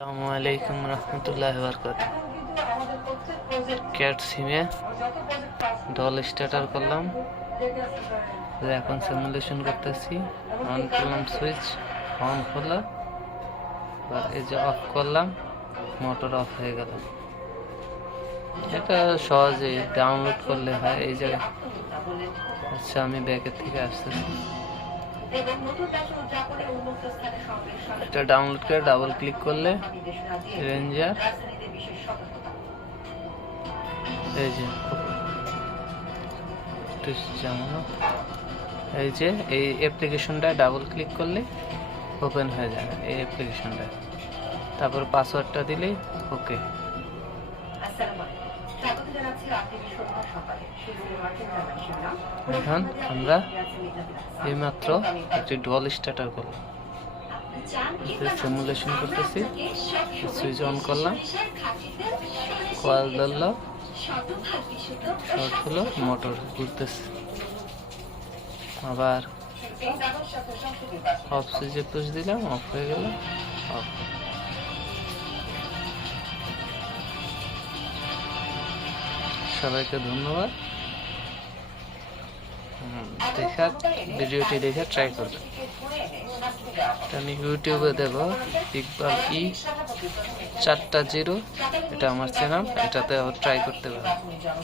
আসসালামু আলাইকুম রহমতুল্লাহি ওয়া বারাকাতুহু। ক্যাট সিমে ডল স্টার্টার করলাম, এখন সিমুলেশন করতেছি। অন করলাম সুইচ, অন হলো, এই যে অফ করলাম, মোটর অফ হয়ে গেল। এটা সহজেই ডাউনলোড করলে হয় এই জায়গায়। আচ্ছা, আমি ব্যাকের থেকে আসতেছি। এটা ডাউনলোড করে ডাবল ক্লিক করলে রেঞ্জার, এই যে এই যে এই অ্যাপ্লিকেশনটা ডাবল ক্লিক করলে ওপেন হয়ে যাবে এই অ্যাপ্লিকেশনটা। তারপর পাসওয়ার্ডটা দিলেই ওকে। এখন আমরা এইমাত্র একটি ডল স্টার্টার করলাম, সিমুলেশন করতেছি। সুইচ অন করলাম, কয়েল ধরলো, শর্ট হলো, মোটর ঘুরতেছে। আবার অফ সুইচে পুশ দিলাম, অফ হয়ে গেল। অফ। সবাইকে ধন্যবাদ। ভিডিওটি দেখে ট্রাই করবেন। আমি ইউটিউবে দেব ইকবাল ই 4টা 0, এটা আমার চ্যানেল, এটাতে ট্রাই করতে পারেন।